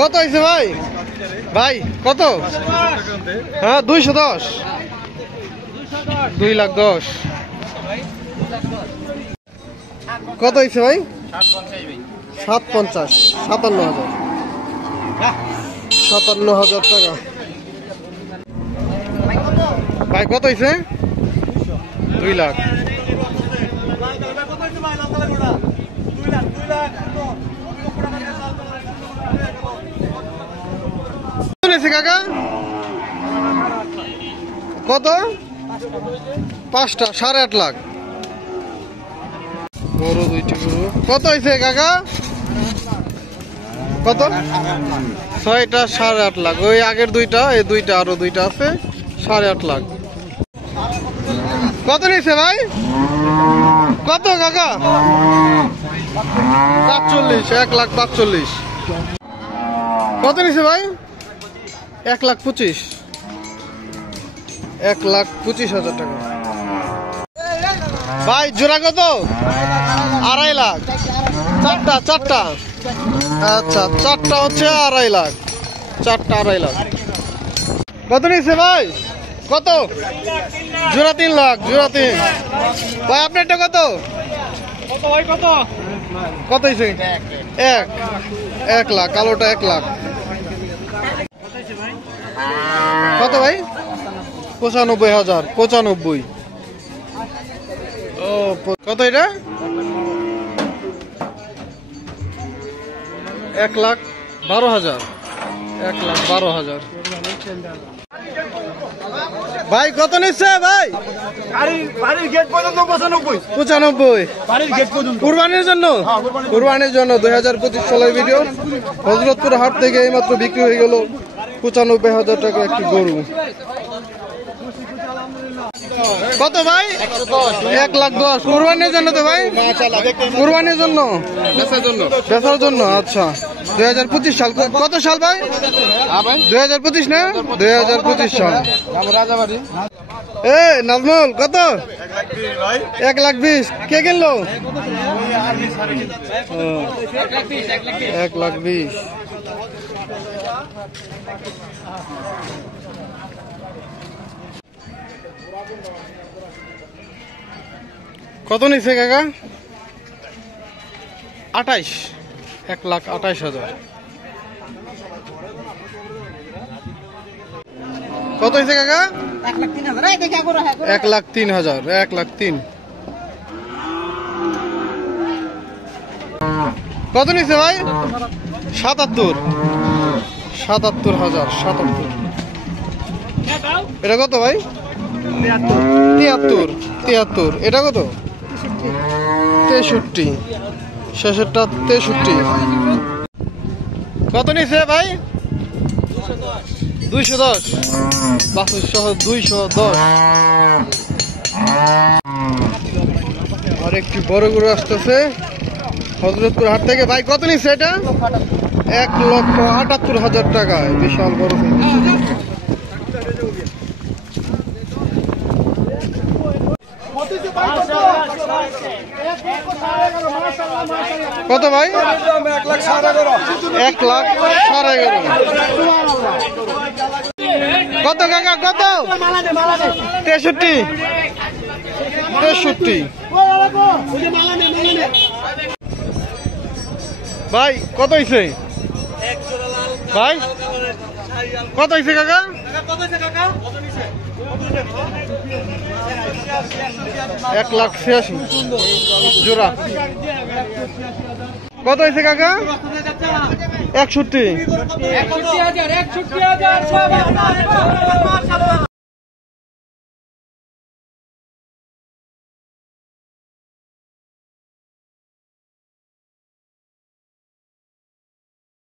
কত হয়েছে ভাই? ভাই কত? হ্যাঁ 210, 2,10,000। কত হয়েছে ভাই? 750, 57,000, 57,000 টাকা। ভাই কত হয়েছে? 2 লাখ। কাকা কত? 5টা 8.5 লাখ। বড় 2টি গরু কত হয়েছে কাকা? কত? 6টা 8.5 লাখ। ওই আগের 2টা, এই 2টা, আরো 2টা আছে, 8.5 লাখ। কত নিয়েছে ভাই? কত কাকা? 45, 1,45,000। কত নিয়েছে ভাই? 1,25,000, 1,25,000 টাকা। ভাই জোড়া কত? 2.5 লাখ। চারটা আচ্ছা, চারটা হচ্ছে 2.5 লাখ। চারটা 2.5 লাখ। কত নিয়েছে ভাই? কত? জোড়া 3 লাখ। জোড়া 3। ভাই আপনারটা কত? কত হয়েছে? 1 লাখ। কালোটা 1 লাখ। কত ভাই? 95,000। 95। ও কত এটা? 1,12,000। 1,12,000। ভাই কত নিচ্ছে ভাই? বাড়ির গেট পর্যন্ত 95। 95 বাড়ির গেট পর্যন্ত কুরবানির জন্য। কুরবানির জন্য 2025 সালের ভিডিও। হযরতপুর হাট থেকে এইমাত্র বিক্রি হয়ে গেল 95,000 টাকা একটি গরু। কত ভাই? 1,10,000। কুরবানির জন্য তো ভাই? কুরবানির জন্য, বেচার জন্য। আচ্ছা 2025 সাল। কত সাল ভাই? 2025 না? 2025 সাল। এ নাজমুল কত? 1,20,000। কে কিনলো? 1,20,000। কত নিচ্ছে কাকা? 28, 1,28,000। কত হয়েছে কাকা? 1,03,000। 1,03,000। কত নিচ্ছে ভাই? 77, 77,000। 77। এটা কত ভাই? 73, 73। এটা কত? 63। শেষেরটা 63। কত নিচ্ছে ভাই? 210। 210। আর একটি বড় গরু আসতেছে হযরতপুর হাট থেকে। ভাই কত নিচ্ছে এটা? 1,78,000 টাকায়। বিশাল বড়। কত ভাই? 1,11,500। কত কাকা কত? 63, 63। ভাই কত হয়েছে ভাই? কত হয়েছে কাকা? 1,86,000 জোড়া। কত হয়েছে কাকা? 61।